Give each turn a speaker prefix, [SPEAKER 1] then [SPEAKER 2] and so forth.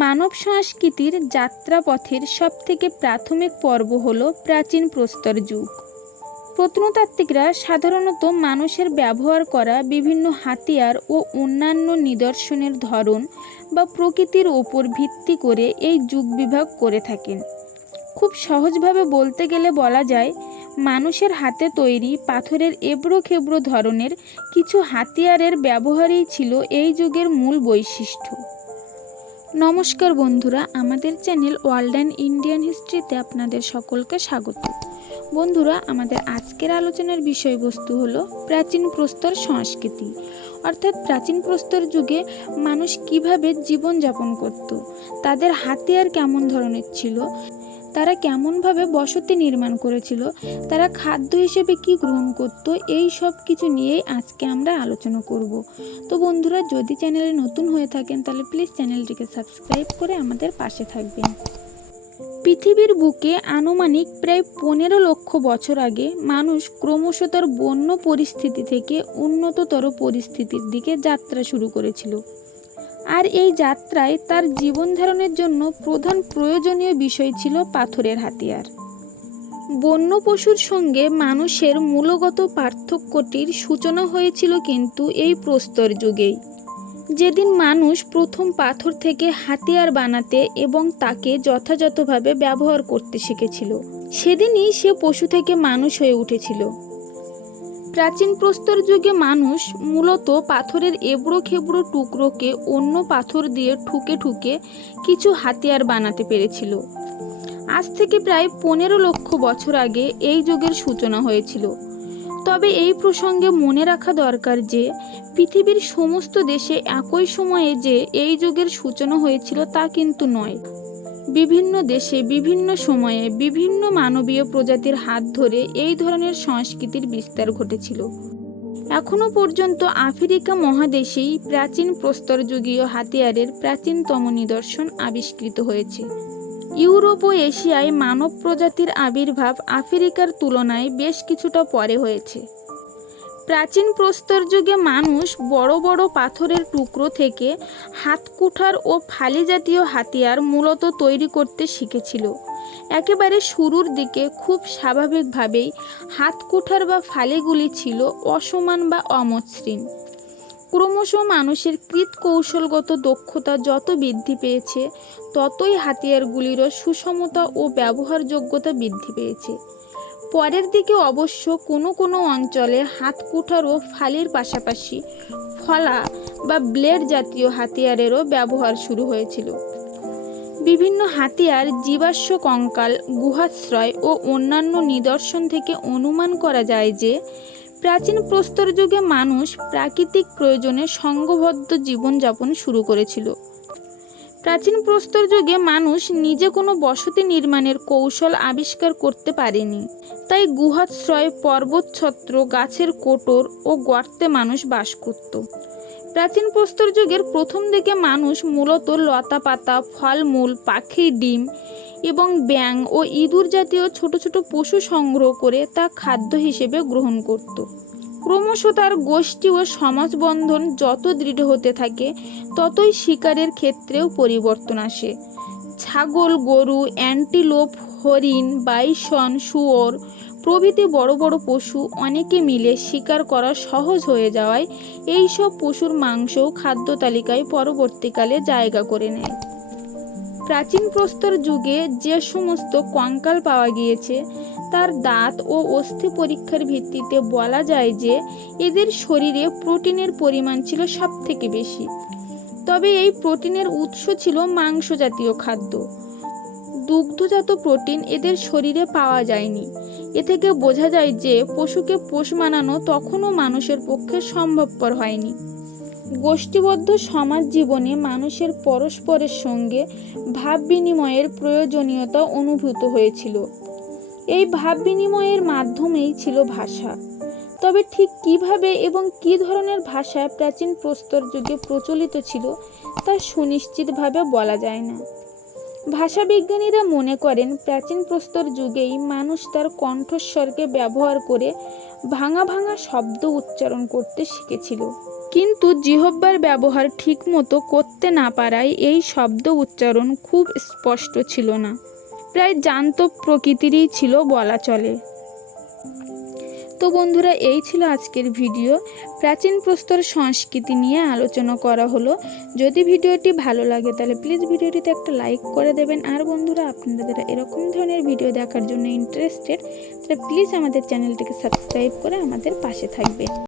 [SPEAKER 1] মানব সংস্কৃতির যাত্রাপথের সবথেকে প্রাথমিক পর্ব হল প্রাচীন প্রস্তর যুগ। প্রত্নতাত্ত্বিকরা সাধারণত মানুষের ব্যবহার করা বিভিন্ন হাতিয়ার ও অন্যান্য নিদর্শনের ধরন বা প্রকৃতির ওপর ভিত্তি করে এই যুগ বিভাগ করে থাকেন। খুব সহজভাবে বলতে গেলে বলা যায়, মানুষের হাতে তৈরি পাথরের এবড়ো খেবড়ো ধরনের কিছু হাতিয়ারের ব্যবহারই ছিল এই যুগের মূল বৈশিষ্ট্য। নমস্কার বন্ধুরা, আমাদের চ্যানেল ওয়ার্ল্ড অ্যান্ড ইন্ডিয়ান হিস্ট্রিতে আপনাদের সকলকে স্বাগত। বন্ধুরা, আমাদের আজকের আলোচনার বিষয়বস্তু হলো প্রাচীন প্রস্তর সংস্কৃতি। অর্থাৎ প্রাচীন প্রস্তর যুগে মানুষ কীভাবে জীবনযাপন করত, তাদের হাতিয়ার কেমন ধরনের ছিল তারা কেমনভাবে বসতি নির্মাণ করেছিল, তারা খাদ্য হিসেবে কি গ্রহণ করত, এই সব কিছু নিয়েই আজকে আমরা আলোচনা করব। তো বন্ধুরা, যদি চ্যানেলে নতুন হয়ে থাকেন, তাহলে প্লিজ চ্যানেলটিকে সাবস্ক্রাইব করে আমাদের পাশে থাকবেন। পৃথিবীর বুকে আনুমানিক প্রায় পনেরো লক্ষ বছর আগে মানুষ ক্রমশ তার বন্য পরিস্থিতি থেকে উন্নততর পরিস্থিতির দিকে যাত্রা শুরু করেছিল। আর এই যাত্রায় তার জীবন ধারণের জন্য প্রধান প্রয়োজনীয় বিষয় ছিল পাথরের হাতিয়ার। বন্য পশুর সঙ্গে মানুষের মূলগত পার্থক্যটির সূচনা হয়েছিল কিন্তু এই প্রস্তর যুগেই। যেদিন মানুষ প্রথম পাথর থেকে হাতিয়ার বানাতে এবং তাকে যথাযথভাবে ব্যবহার করতে শিখেছিল, সেদিনই সে পশু থেকে মানুষ হয়ে উঠেছিল। প্রাচীন প্রস্তর যুগে মানুষ মূলত পাথরের এবড়ো খেবড়ো টুকরোকে অন্য পাথর দিয়ে ঠুকে ঠুকে কিছু হাতিয়ার বানাতে পেরেছিল। আজ থেকে প্রায় পনেরো লক্ষ বছর আগে এই যুগের সূচনা হয়েছিল। তবে এই প্রসঙ্গে মনে রাখা দরকার যে, পৃথিবীর সমস্ত দেশে একই সময়ে যে এই যুগের সূচনা হয়েছিল তা কিন্তু নয়। বিভিন্ন দেশে, বিভিন্ন সময়ে বিভিন্ন মানবীয় প্রজাতির হাত ধরে এই ধরনের সংস্কৃতির বিস্তার ঘটেছিল। এখনও পর্যন্ত আফ্রিকা মহাদেশেই প্রাচীন প্রস্তরযুগীয় হাতিয়ারের প্রাচীনতম নিদর্শন আবিষ্কৃত হয়েছে। ইউরোপ ও এশিয়ায় মানব প্রজাতির আবির্ভাব আফ্রিকার তুলনায় বেশ কিছুটা পরে হয়েছে। প্রাচীন প্রস্তর যুগে মানুষ বড় বড় পাথরের টুকরো থেকে হাতকুঠার ও ফালি জাতীয় হাতিয়ার মূলত তৈরি করতে শিখেছিল। একেবারে শুরুর দিকে খুব স্বাভাবিকভাবেই হাতকুঠার বা ফালিগুলি ছিল অসমান বা অমসৃণ। ক্রমশ মানুষের কৃত কৌশলগত দক্ষতা যত বৃদ্ধি পেয়েছে, ততই হাতিয়ারগুলিরও সুষমতা ও ব্যবহারযোগ্যতা বৃদ্ধি পেয়েছে। পরের দিকে অবশ্য কোনো কোনো অঞ্চলে হাতকুঠার ও ফালির পাশাপাশি ফলা বা ব্লেড জাতীয় হাতিয়ারেরও ব্যবহার শুরু হয়েছিল। বিভিন্ন হাতিয়ার, জীবাশ্ম কঙ্কাল, গুহাশ্রয় ও অন্যান্য নিদর্শন থেকে অনুমান করা যায় যে, প্রাচীন প্রস্তর যুগে মানুষ প্রাকৃতিক প্রয়োজনে সংঘবদ্ধ জীবনযাপন শুরু করেছিল। প্রাচীন প্রস্তর যুগে মানুষ নিজে কোনো বসতি নির্মাণের কৌশল আবিষ্কার করতে পারেনি। তাই গুহাশ্রয়, পর্বতছত্র, গাছের কোটর ও গর্তে মানুষ বাস করত। প্রাচীন প্রস্তর যুগের প্রথম দিকে মানুষ মূলত লতা পাতা ফলমূল, পাখি, ডিম এবং ব্যাং ও ইঁদুর জাতীয় ছোট ছোট পশু সংগ্রহ করে তা খাদ্য হিসেবে গ্রহণ করত। ক্রমশ তার গোষ্ঠী ও সমাজবন্ধন যত দৃঢ় হতে থাকে, ততই শিকারের ক্ষেত্রেও পরিবর্তন আসে। ছাগল, গরু, অ্যান্টিলোপ, হরিণ, বাইসন, শুয়োর প্রভৃতি বড় বড় পশু অনেকে মিলে শিকার করা সহজ হয়ে যাওয়ায় এইসব পশুর মাংসও খাদ্য তালিকায় পরবর্তীকালে জায়গা করে নেয়। প্রাচীন প্রস্তর যুগে যে সমস্ত কঙ্কাল পাওয়া গিয়েছে, তার দাঁত ও অস্থি পরীক্ষার ভিত্তিতে বলা যায় যে এদের শরীরে প্রোটিনের পরিমাণ ছিল সব থেকে বেশি। তবে এই প্রোটিনের উৎস ছিল মাংস জাতীয় খাদ্য। দুগ্ধজাত প্রোটিন এদের শরীরে পাওয়া যায়নি। এ থেকে বোঝা যায় যে পশুকে পোষ মানানো তখনও মানুষের পক্ষে সম্ভবপর হয়নি। গোষ্ঠীবদ্ধ সমাজ জীবনে মানুষের পরস্পরের সঙ্গে ভাব বিনিময়ের প্রয়োজনীয়তা অনুভূত হয়েছিল। এই ভাব বিনিময়ের মাধ্যমেই ছিল ভাষা। তবে ঠিক কীভাবে এবং কী ধরনের ভাষা প্রাচীন প্রস্তর যুগে প্রচলিত ছিল, তা সুনিশ্চিতভাবে বলা যায় না। ভাষাবিজ্ঞানীরা মনে করেন, প্রাচীন প্রস্তর যুগেই মানুষ তার কণ্ঠস্বরকে ব্যবহার করে ভাঙা ভাঙা শব্দ উচ্চারণ করতে শিখেছিল। কিন্তু জিহব্বার ব্যবহার ঠিকমতো করতে না পারায় এই শব্দ উচ্চারণ খুব স্পষ্ট ছিল না। প্রায় জান্ত প্রকৃতিরই ছিল বলা চলে। তো বন্ধুরা, এই ছিল আজকের ভিডিও। প্রাচীন প্রস্তর সংস্কৃতি নিয়ে আলোচনা করা হলো। যদি ভিডিওটি ভালো লাগে, তাহলে প্লিজ ভিডিওটিতে একটা লাইক করে দেবেন। আর বন্ধুরা, আপনাদের এরকম ধরনের ভিডিও দেখার জন্য ইন্টারেস্টেড তাহলে প্লিজ আমাদের চ্যানেলটিকে সাবস্ক্রাইব করে আমাদের পাশে থাকবে।